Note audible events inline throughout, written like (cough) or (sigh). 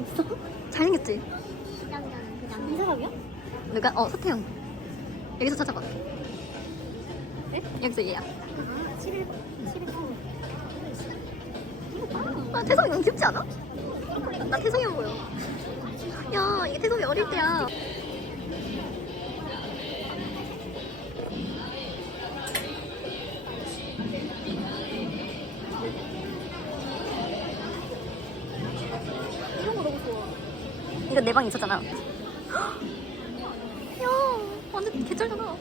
너무 잘생겼어. 잘생겼지? 이 사람이야? 누가? 어 서태형 여기서 찾아봐 네? 여기서 얘야 11 11번. 아 태성이 너무 귀엽지 않아? 나 태성이 형 보여 야 이게 태성이 어릴 때야 내 방에 있었잖아 (gasps) 야 완전 개쩔잖아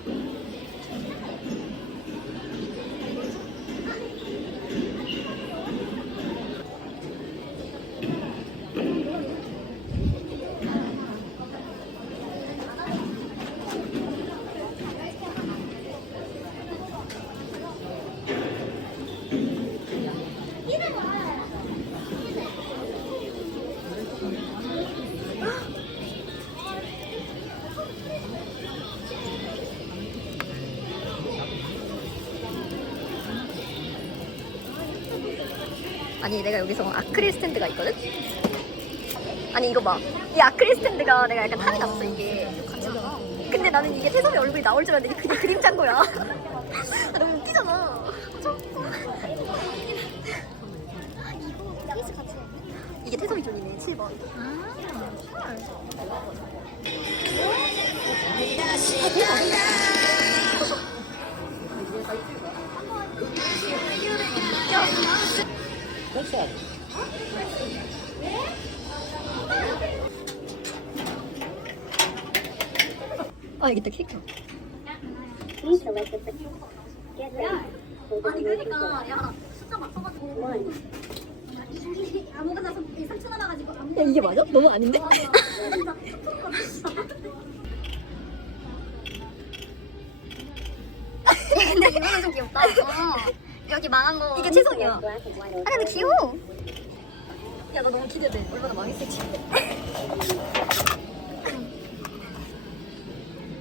아니 내가 여기서 아크릴 스탠드가 있거든? 아니 이거 봐이 아크릴 스탠드가 내가 약간 탐이 났어 이게. 근데 나는 이게 태성이 얼굴이 나올 줄 알았는데 그냥 그림자인 거야. (laughs) 아, 너무 웃기잖아. 이게 태성이 존이네 7번. 아 여기 또 캐릭터 Please select the Get ready. 아니 그러니까 야 숫자 맞춰가지고 아무거나 3초 남아가지고 안야 이게 맞아? 너무 아닌데? (laughs) (laughs) 근데 이거는 좀 귀엽다. 어. 여기 망한 거. 이게 채성이야. 아 근데 귀여워. 야 나 너무 기대돼. 얼마나 망했을지. (laughs)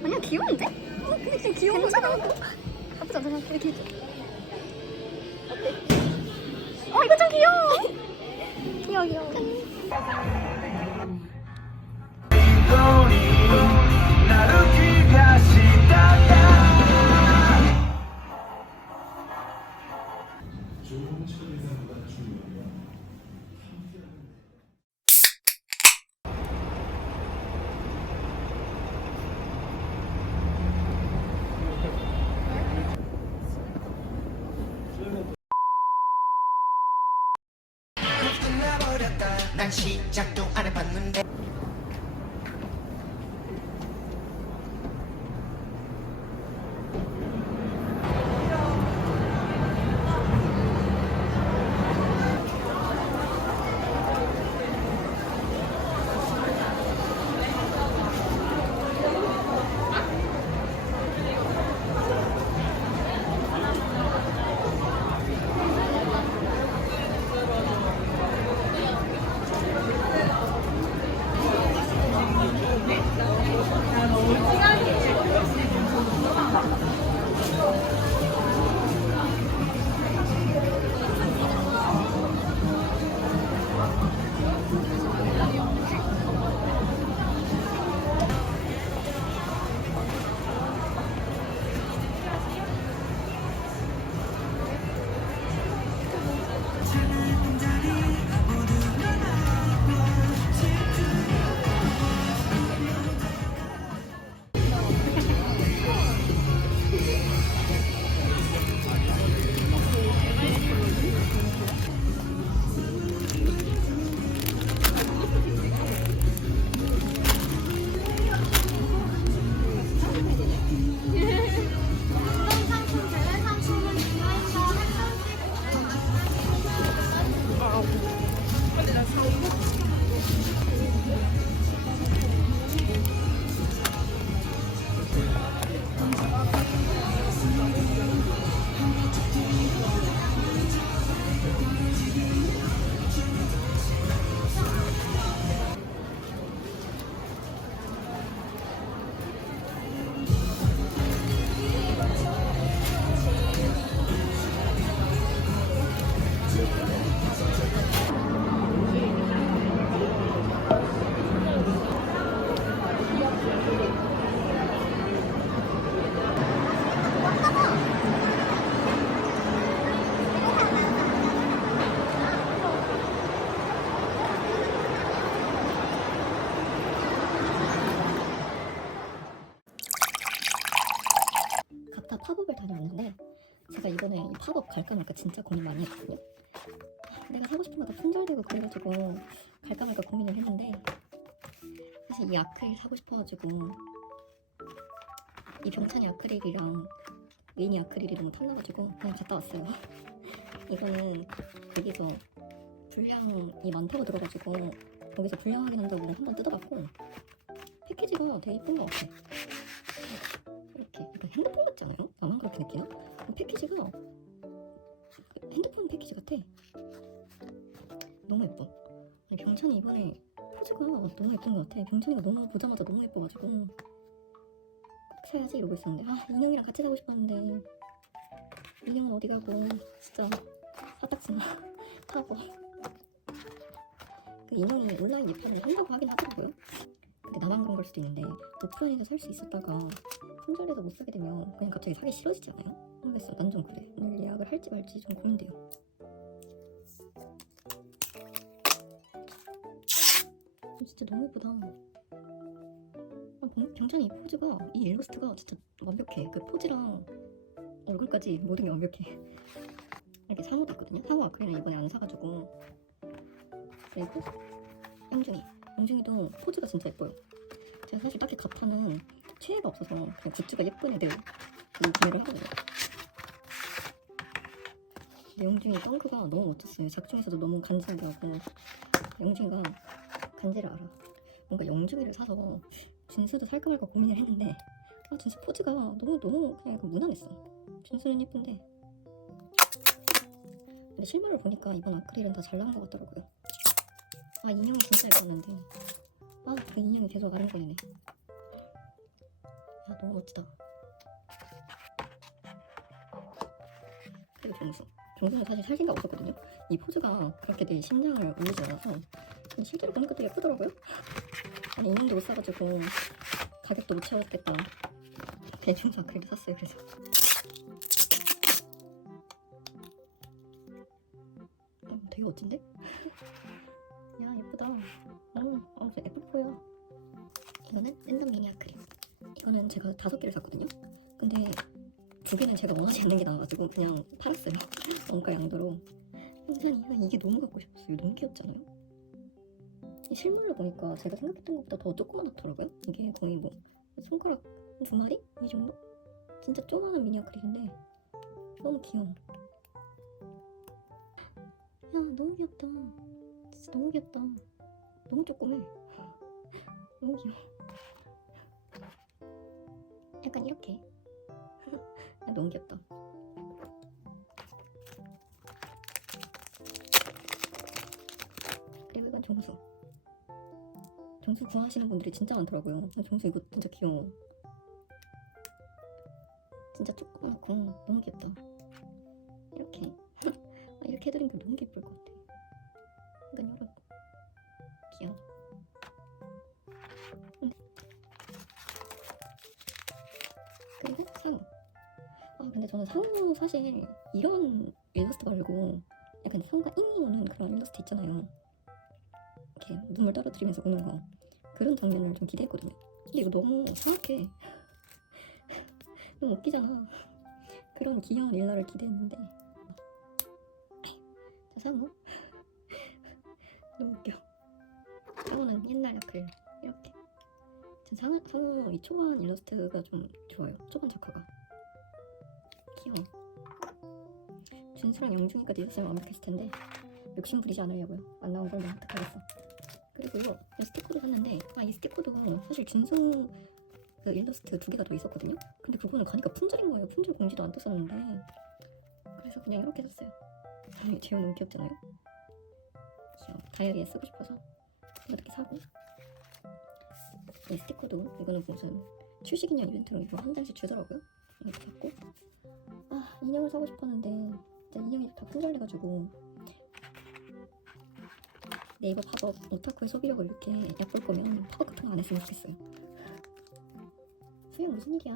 아니야 귀여운데? 어, 근데 그냥 귀여운 거잖아. 나쁘지 않잖아. 이렇게. 어때? 어 이거 좀 귀여워. (laughs) 귀여워 귀여워. 시작도 안 해봤는데 이 팝업 갈까 말까 진짜 고민 많이 했거든요. 내가 사고 싶은 거 다 품절되고 그래가지고 갈까 말까 고민을 했는데 사실 이 아크릴 사고 싶어가지고 이 병찬이 아크릴이랑 미니 아크릴이 너무 탐나가지고 그냥 갔다 왔어요. (laughs) 이거는 여기서 분량이 많다고 들어가지고 여기서 분량 확인한다고 한번 뜯어봤고 패키지가 되게 이쁜 것 같아. 이렇게 약간 핸드폰 같지 않아요? 나만 그렇게 느끼나? 패키지가 핸드폰 패키지 같아. 너무 예뻐. 아니, 병찬이 이번에 포즈가 너무 예쁜 것 같아. 병찬이가 너무 보자마자 너무 예뻐가지고 꼭 사야지 이러고 있었는데 아 인형이랑 같이 사고 싶었는데 인형은 어디 가고 진짜 사딱지나 사고 (laughs) 그 인형이 온라인 예판을 한다고 하긴 하더라고요. 근데 나만 그런 걸 수도 있는데 오프라인에서 살 수 있었다가 품절해서 못 사게 되면 그냥 갑자기 사기 싫어지지 않아요? 모르겠어. 난 좀 그래. 오늘 예약을 할지 말지 좀 고민돼요. 어, 진짜 너무 예쁘다. 아, 병- 병찬이 이 포즈가 이 일러스트가 진짜 완벽해. 그 포즈랑 얼굴까지 모든 게 완벽해. 이렇게 상호도 있거든요. 상호 아크릴은 이번에 안 사가지고 그리고 영중이 영중이도 포즈가 진짜 예뻐요. 제가 사실 딱히 가파는 최애가 없어서 그냥 굿즈가 예쁜 애들 구매를 하거든요. 영중이 덩크가 너무 멋졌어요. 작중에서도 너무 간지나게 하고 영중이가 간지를 알아. 뭔가 영중이를 사서 진수도 살까 말까 고민을 했는데 아 진수 포즈가 너무 너무 그냥 무난했어. 진수는 예쁜데 근데 실물을 보니까 이번 아크릴은 다 잘 나온 것 같더라고요. 아 인형이 진짜 예뻤는데 아 그 인형이 계속 아른거리네. 야 너무 멋지다. 그리고 종수. 종수는 사실 살 생각 없었거든요. 이 포즈가 그렇게 내 심장을 울리지 않아서 실제로 보니까 또 예쁘더라고요. 아니 인형도 못 사가지고 가격도 못 채웠겠다. 대중사 그래도 샀어요. 그래서 어, 되게 멋진데? 야 예쁘다. 어, 어, 저 예뻐 보여. 이거는 랜덤 미니 아크릴. 이거는 제가 다섯 개를 샀거든요. 두 개는 제가 원하지 않는 게 나와가지고 그냥 팔았어요. 원가 양도로. 이거 이게 너무 갖고 싶었어요. 너무 귀엽잖아요. 이 실물로 보니까 제가 생각했던 것보다 더 조그맣더라고요. 이게 거의 뭐 손가락 두 마리? 이 정도? 진짜 조그마한 미니 아크릴인데 너무 귀여워. 야 너무 귀엽다. 진짜 너무 귀엽다. 너무 조그매. (laughs) 너무 귀여워. 약간 이렇게. 아, 너무 귀엽다. 그리고 이건 종수. 종수 구하시는 분들이 진짜 많더라고요. 아, 종수 이거 진짜 귀여워. 진짜 조그맣고 너무 귀엽다. 이렇게. (laughs) 아, 이렇게 해드리니까 너무 예쁠 것 같아. 아 근데 저는 상어 사실 이런 일러스트 말고 약간 상어가 잉 우는 그런 일러스트 있잖아요. 이렇게 눈물 떨어뜨리면서 우는 거 그런 장면을 좀 기대했거든요. 근데 이거 너무 정확해. (laughs) 너무 웃기잖아. (laughs) 그런 귀여운 일러를 기대했는데 자 상어 (laughs) 너무 웃겨. 상어는 옛날 아크릴 이렇게. 전 상어, 상어 이 초반 일러스트가 좀 좋아요. 초반 작화가. 귀여워. 준수랑 영중이까지 있었으면 완벽했을 텐데 욕심 부리지 않으려고요. 안 나온 걸로 획득하겠어. 그리고 이거 이 스티커도 샀는데 아 이 스티커도 사실 준수 그 일러스트 두 개가 더 있었거든요. 근데 그거는 가니까 품절인 거예요. 품절 공지도 안 떴었는데 그래서 그냥 이렇게 샀어요. 이 제형 너무 귀엽잖아요. 다이어리에 쓰고 싶어서 이렇게 사고 이 스티커도 이거는 무슨 출시기념 이벤트로 이거 한 장씩 주더라고요. 이렇게 인형을 사고 싶었는데 진짜 인형이 다 품절돼가지고 네이버 팝업 오타쿠의 소비력을 이렇게 얕볼 거면 팝업 같은 거 안 했으면 좋겠어요. 수영 무슨 일이야?